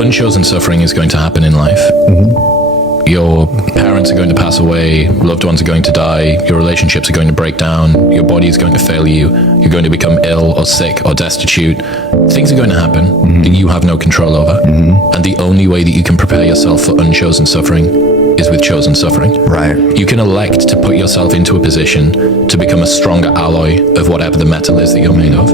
unchosen suffering is going to happen in life. Your parents are going to pass away, loved ones are going to die, your relationships are going to break down, your body is going to fail you, you're going to become ill or sick or destitute. Things are going to happen that you have no control over. And the only way that you can prepare yourself for unchosen suffering is with chosen suffering. Right. You can elect to put yourself into a position to become a stronger alloy of whatever the metal is that you're made of.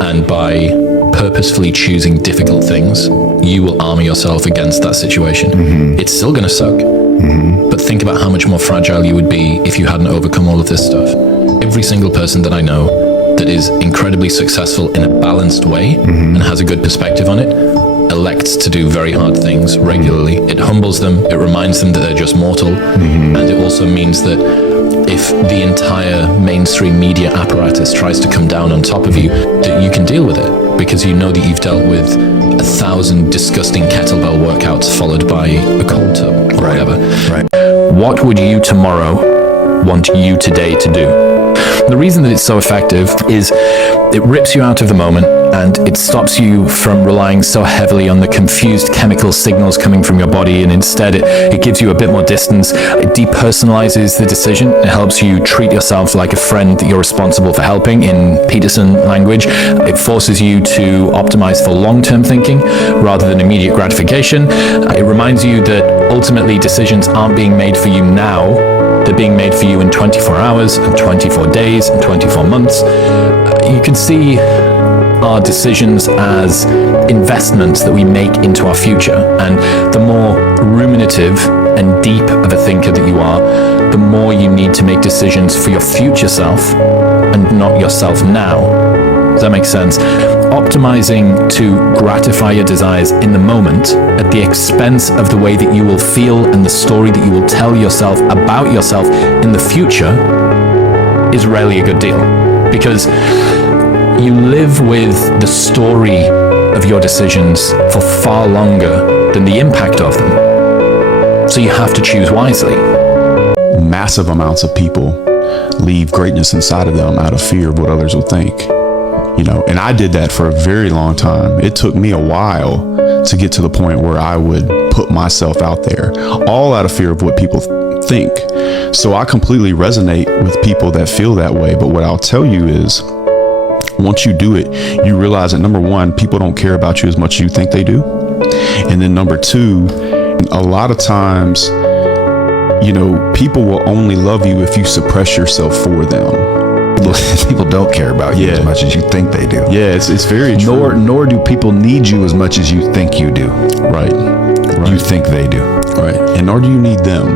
And by purposefully choosing difficult things, you will armor yourself against that situation. It's still going to suck, but think about how much more fragile you would be if you hadn't overcome all of this stuff. Every single person that I know that is incredibly successful in a balanced way and has a good perspective on it elects to do very hard things regularly. It humbles them, it reminds them that they're just mortal, and it also means that if the entire mainstream media apparatus tries to come down on top of you, that you can deal with it because you know that you've dealt with 1,000 disgusting kettlebell workouts followed by a cold tub or whatever. What would you tomorrow want you today to do? The reason that it's so effective is it rips you out of the moment and it stops you from relying so heavily on the confused chemical signals coming from your body, and instead it gives you a bit more distance. It depersonalizes the decision. It helps you treat yourself like a friend that you're responsible for helping in Peterson language. It forces you to optimize for long-term thinking rather than immediate gratification. It reminds you that ultimately decisions aren't being made for you now. They're being made for you in 24 hours and 24 days and 24 months. You can see our decisions as investments that we make into our future. And the more ruminative and deep of a thinker that you are, the more you need to make decisions for your future self and not yourself now. Does that make sense? Optimizing to gratify your desires in the moment at the expense of the way that you will feel and the story that you will tell yourself about yourself in the future is rarely a good deal, because you live with the story of your decisions for far longer than the impact of them. So you have to choose wisely. Massive amounts of people leave greatness inside of them out of fear of what others will think. You know, and I did that for a very long time. It took me a while to get to the point where I would put myself out there, all out of fear of what people think. So I completely resonate with people that feel that way. But what I'll tell you is, once you do it, you realize that number one, people don't care about you as much as you think they do. And then number two, a lot of times, you know, people will only love you if you suppress yourself for them. People don't care about you as much as you think they do. Yeah, it's very true. Nor do people need you as much as you think you do. Right. You think they do. Right. And nor do you need them.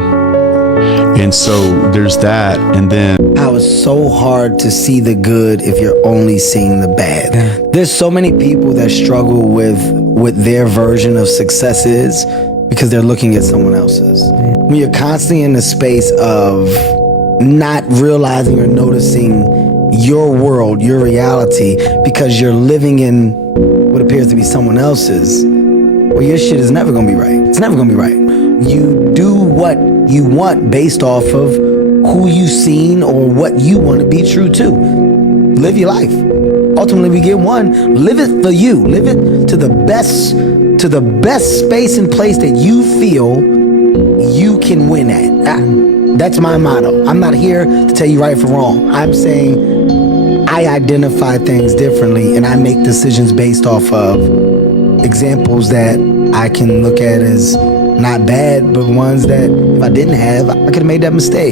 And so there's that. And then how it's so hard to see the good if you're only seeing the bad. There's so many people that struggle with what their version of success is because they're looking at someone else's. When you're constantly in the space of not realizing or noticing your world, your reality, because you're living in what appears to be someone else's, well, your shit is never gonna be right. It's never gonna be right. You do what you want based off of who you've seen or what you want to be true to. Live your life. Ultimately, we get one. Live it for you. Live it to the best space and place that you feel you can win at. That's my motto. I'm not here to tell you right from wrong. I'm saying I identify things differently and I make decisions based off of examples that I can look at as not bad, but ones that if I didn't have, I could have made that mistake.